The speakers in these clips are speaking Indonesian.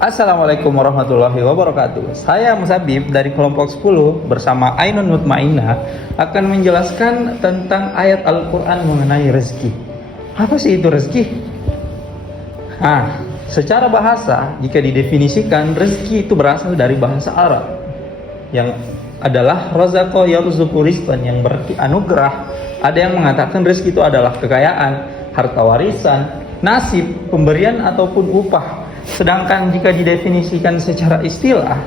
Assalamualaikum warahmatullahi wabarakatuh. Saya Musabib dari kelompok 10 bersama Ainun Mutmainah akan menjelaskan tentang ayat Al-Quran mengenai rezeki. Apa sih itu rezeki? Secara bahasa, jika didefinisikan, rezeki itu berasal dari bahasa Arab yang adalah razaqo yarzuqu rizqan, yang berarti anugerah. Ada yang mengatakan rezeki itu adalah kekayaan, harta warisan, nasib, pemberian ataupun upah. Sedangkan jika didefinisikan secara istilah,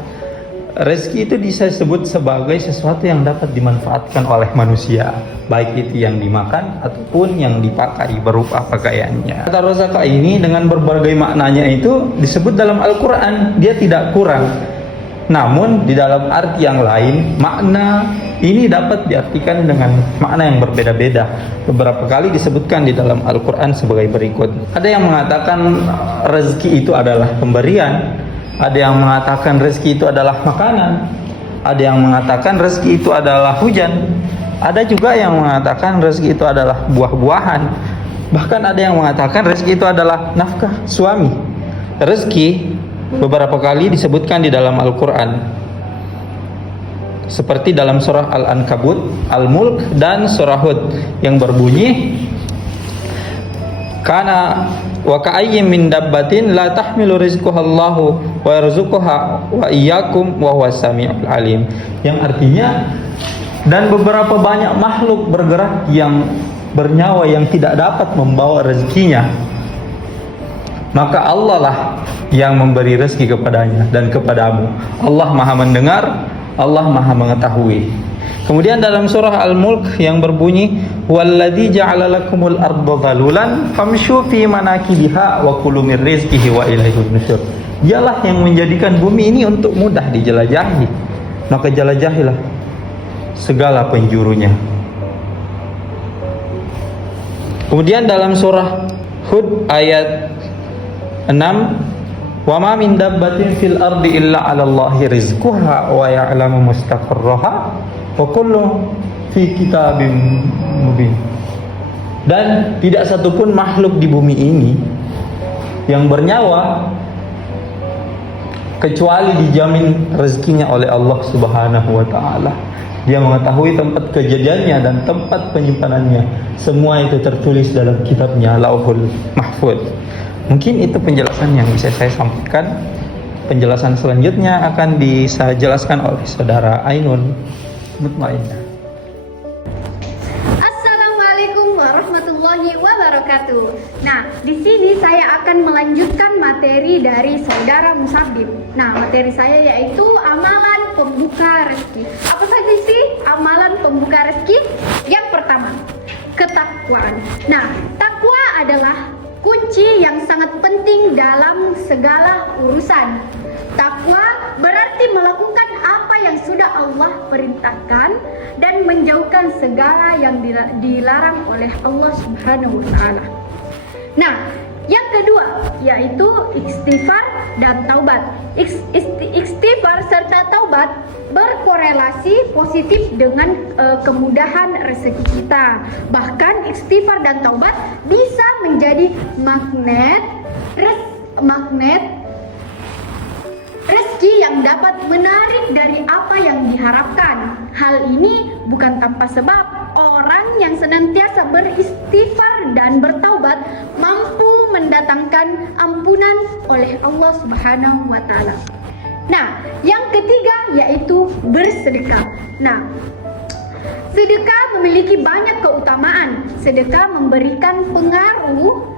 rezeki itu disebut sebagai sesuatu yang dapat dimanfaatkan oleh manusia, baik itu yang dimakan ataupun yang dipakai berupa pakaiannya. Kata razaqah ini dengan berbagai maknanya itu disebut dalam Al-Quran, dia tidak kurang. Namun di dalam arti yang lain, makna ini dapat diartikan dengan makna yang berbeda-beda. Beberapa kali disebutkan di dalam Al-Quran sebagai berikut. Ada yang mengatakan rezeki itu adalah pemberian, ada yang mengatakan rezeki itu adalah makanan, ada yang mengatakan rezeki itu adalah hujan, ada juga yang mengatakan rezeki itu adalah buah-buahan, bahkan ada yang mengatakan rezeki itu adalah nafkah suami. Rezeki beberapa kali disebutkan di dalam Al-Quran, seperti dalam surah Al-Ankabut, Al-Mulk, dan surah Hud yang berbunyi, Kana wa ka'ayyin min dabbatin la tahmilu rizquhallahu wa yarzuquha wa iyyakum wa huwas samiul alim. Yang artinya, dan beberapa banyak makhluk bergerak yang bernyawa yang tidak dapat membawa rezekinya, maka Allah lah yang memberi rezeki kepadanya dan kepadamu. Allah Maha mendengar, Allah Maha mengetahui. Kemudian dalam surah Al-Mulk yang berbunyi, Walladzi ja'ala lakumul arda dhalulan famshu fi manakibiha wa kulu mir rizqihi wa ilaihin nusyur. Dialah yang menjadikan bumi ini untuk mudah dijelajahi, maka jelajahilah segala penjurunya. Kemudian dalam surah Hud ayat 6, wa ma min dabbatin fil ardi illa 'ala Allahi rizquha wa ya'lamu mustaqarraha wa kullu fi kitabim mubin. Dan tidak satupun makhluk di bumi ini yang bernyawa kecuali dijamin rezekinya oleh Allah Subhanahu wa taala. Dia mengetahui tempat kejadiannya dan tempat penyimpanannya. Semua itu tertulis dalam kitabnya Lauhul Mahfuz. Mungkin itu penjelasan yang bisa saya sampaikan. Penjelasan selanjutnya akan dijelaskan oleh saudara Ainun Mutmainah. Assalamualaikum warahmatullahi wabarakatuh. Nah, di sini saya akan melanjutkan materi dari saudara Musabib. Nah, materi saya yaitu amalan pembuka rezeki. Apa saja sih amalan pembuka rezeki? Yang pertama, ketakwaan. Nah, takwa adalah kunci yang sangat penting dalam segala urusan. Takwa berarti melakukan apa yang sudah Allah perintahkan dan menjauhkan segala yang dilarang oleh Allah Subhanahu wa taala. Nah, yang kedua yaitu istighfar dan taubat. Istighfar serta taubat berkorelasi positif dengan kemudahan rezeki kita. Bahkan istighfar dan taubat bisa menjadi magnet rezeki yang dapat menarik dari apa yang diharapkan. Hal ini bukan tanpa sebab. Orang yang senantiasa beristighfar dan bertaubat mampu mendatangkan ampunan oleh Allah Subhanahu wa taala. Nah, yang ketiga yaitu bersedekah. Nah, sedekah memiliki banyak keutamaan. Sedekah memberikan pengaruh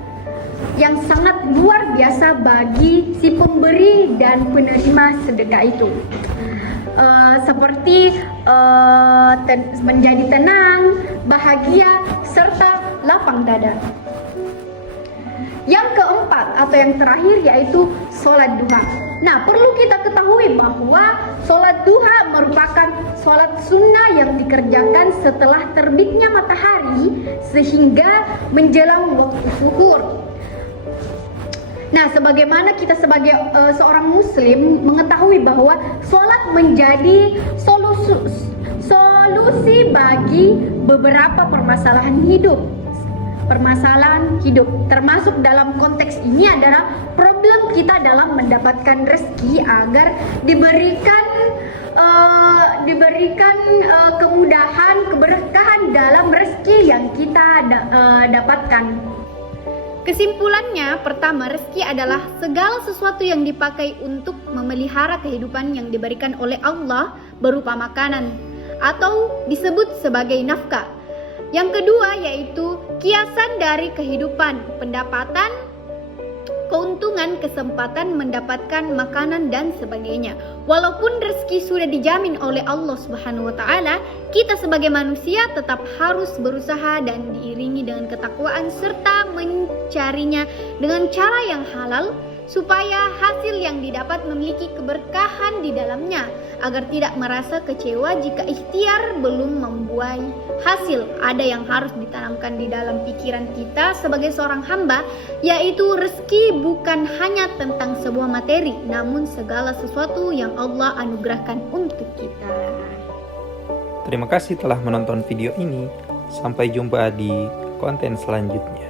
yang sangat luar biasa bagi si pemberi dan penerima sedekah itu. Seperti menjadi tenang, bahagia, serta lapang dada. Yang keempat atau yang terakhir yaitu sholat duha. Nah, perlu kita ketahui bahwa sholat duha merupakan sholat sunnah yang dikerjakan setelah terbitnya matahari sehingga menjelang waktu zuhur. Nah, sebagaimana kita sebagai seorang muslim mengetahui bahwa sholat menjadi solusi bagi beberapa permasalahan hidup. Termasuk dalam konteks ini adalah problem kita dalam dalam mendapatkan rezeki agar diberikan kemudahan, keberkahan dalam rezeki yang kita dapatkan. Kesimpulannya, pertama, rezeki adalah segala sesuatu yang dipakai untuk memelihara kehidupan yang diberikan oleh Allah berupa makanan atau disebut sebagai nafkah. Yang kedua yaitu kiasan dari kehidupan, pendapatan, keuntungan, kesempatan mendapatkan makanan dan sebagainya. Walaupun rezeki sudah dijamin oleh Allah Subhanahu wa taala, kita sebagai manusia tetap harus berusaha dan diiringi dengan ketakwaan serta mencarinya dengan cara yang halal supaya hasil yang didapat memiliki keberkahan di dalamnya, agar tidak merasa kecewa jika ikhtiar belum membuai hasil. Ada yang harus ditanamkan di dalam pikiran kita sebagai seorang hamba, yaitu rezeki bukan hanya tentang sebuah materi, namun segala sesuatu yang Allah anugerahkan untuk kita. Terima kasih telah menonton video ini. Sampai jumpa di konten selanjutnya.